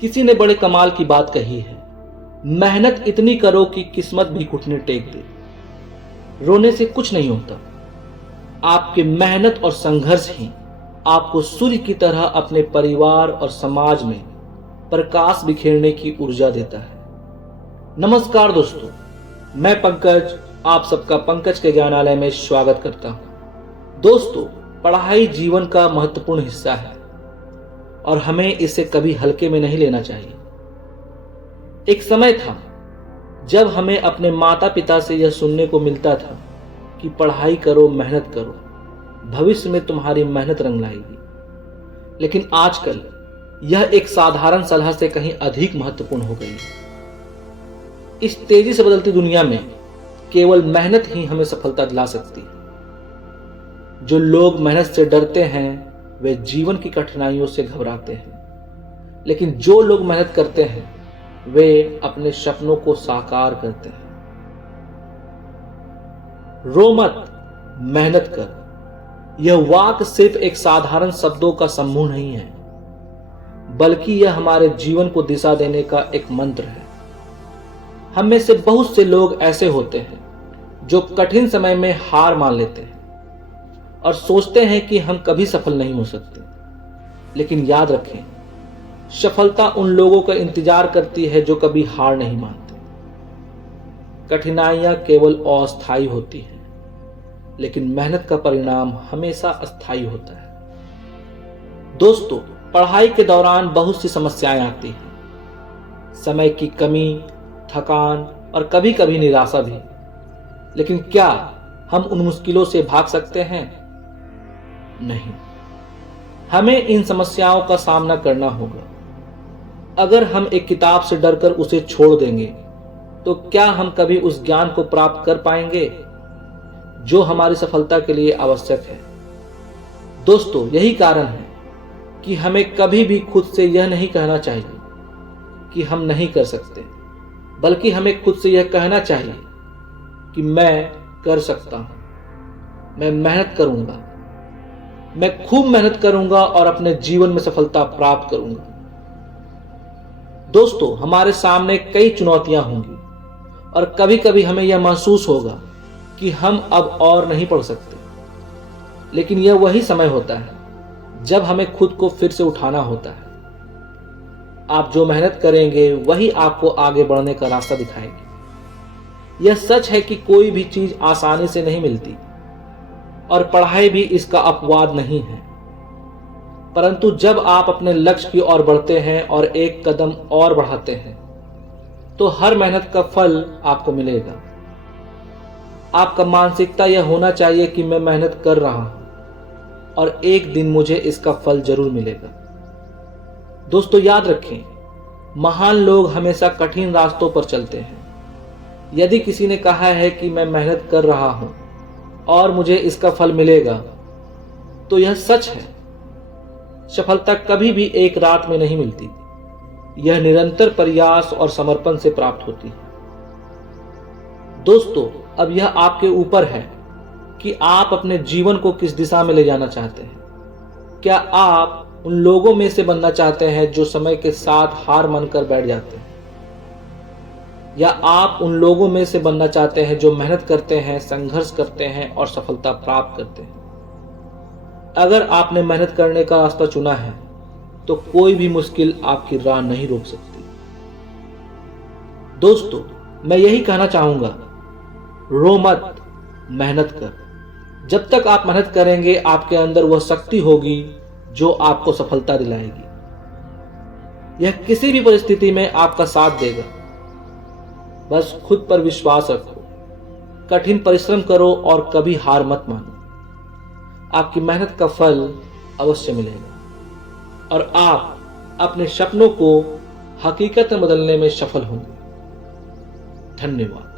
किसी ने बड़े कमाल की बात कही है, मेहनत इतनी करो कि किस्मत भी घुटने टेक दे। रोने से कुछ नहीं होता, आपकी मेहनत और संघर्ष ही आपको सूर्य की तरह अपने परिवार और समाज में प्रकाश बिखेरने की ऊर्जा देता है। नमस्कार दोस्तों, मैं पंकज आप सबका पंकज के ज्ञानालय में स्वागत करता हूं। दोस्तों, पढ़ाई जीवन का महत्वपूर्ण हिस्सा है और हमें इसे कभी हल्के में नहीं लेना चाहिए। एक समय था जब हमें अपने माता पिता से यह सुनने को मिलता था कि पढ़ाई करो, मेहनत करो, भविष्य में तुम्हारी मेहनत रंग लाएगी। लेकिन आजकल यह एक साधारण सलाह से कहीं अधिक महत्वपूर्ण हो गई है। इस तेजी से बदलती दुनिया में केवल मेहनत ही हमें सफलता दिला सकती है। जो लोग मेहनत से डरते हैं वे जीवन की कठिनाइयों से घबराते हैं, लेकिन जो लोग मेहनत करते हैं वे अपने सपनों को साकार करते हैं। रो मत, मेहनत कर। यह वाक्य सिर्फ एक साधारण शब्दों का समूह नहीं है, बल्कि यह हमारे जीवन को दिशा देने का एक मंत्र है। हम में से बहुत से लोग ऐसे होते हैं जो कठिन समय में हार मान लेते हैं और सोचते हैं कि हम कभी सफल नहीं हो सकते। लेकिन याद रखें, सफलता उन लोगों का इंतजार करती है जो कभी हार नहीं मानते। कठिनाइयां केवल अस्थायी होती हैं, लेकिन मेहनत का परिणाम हमेशा अस्थायी होता है। दोस्तों, पढ़ाई के दौरान बहुत सी समस्याएं आती हैं, समय की कमी, थकान और कभी कभी निराशा भी। लेकिन क्या हम उन मुश्किलों से भाग सकते हैं? नहीं, हमें इन समस्याओं का सामना करना होगा। अगर हम एक किताब से डरकर उसे छोड़ देंगे तो क्या हम कभी उस ज्ञान को प्राप्त कर पाएंगे जो हमारी सफलता के लिए आवश्यक है? दोस्तों, यही कारण है कि हमें कभी भी खुद से यह नहीं कहना चाहिए कि हम नहीं कर सकते, बल्कि हमें खुद से यह कहना चाहिए कि मैं कर सकता हूं, मैं मेहनत करूंगा, मैं खूब मेहनत करूंगा और अपने जीवन में सफलता प्राप्त करूंगा। दोस्तों, हमारे सामने कई चुनौतियां होंगी और कभी कभी हमें यह महसूस होगा कि हम अब और नहीं पढ़ सकते। लेकिन यह वही समय होता है जब हमें खुद को फिर से उठाना होता है। आप जो मेहनत करेंगे वही आपको आगे बढ़ने का रास्ता दिखाएगी। यह सच है कि कोई भी चीज आसानी से नहीं मिलती और पढ़ाई भी इसका अपवाद नहीं है। परंतु जब आप अपने लक्ष्य की ओर बढ़ते हैं और एक कदम और बढ़ाते हैं तो हर मेहनत का फल आपको मिलेगा। आपका मानसिकता यह होना चाहिए कि मैं मेहनत कर रहा हूं और एक दिन मुझे इसका फल जरूर मिलेगा। दोस्तों, याद रखें, महान लोग हमेशा कठिन रास्तों पर चलते हैं। यदि किसी ने कहा है कि मैं मेहनत कर रहा हूं और मुझे इसका फल मिलेगा, तो यह सच है। सफलता कभी भी एक रात में नहीं मिलती, यह निरंतर प्रयास और समर्पण से प्राप्त होती है। दोस्तों, अब यह आपके ऊपर है कि आप अपने जीवन को किस दिशा में ले जाना चाहते हैं। क्या आप उन लोगों में से बनना चाहते हैं जो समय के साथ हार मानकर बैठ जाते हैं, या आप उन लोगों में से बनना चाहते हैं जो मेहनत करते हैं, संघर्ष करते हैं और सफलता प्राप्त करते हैं? अगर आपने मेहनत करने का रास्ता चुना है तो कोई भी मुश्किल आपकी राह नहीं रोक सकती। दोस्तों, मैं यही कहना चाहूंगा, रो मत, मेहनत कर। जब तक आप मेहनत करेंगे आपके अंदर वह शक्ति होगी जो आपको सफलता दिलाएगी। यह किसी भी परिस्थिति में आपका साथ देगा। बस खुद पर विश्वास रखो, कठिन परिश्रम करो और कभी हार मत मानो। आपकी मेहनत का फल अवश्य मिलेगा और आप अपने सपनों को हकीकत में बदलने में सफल होंगे। धन्यवाद।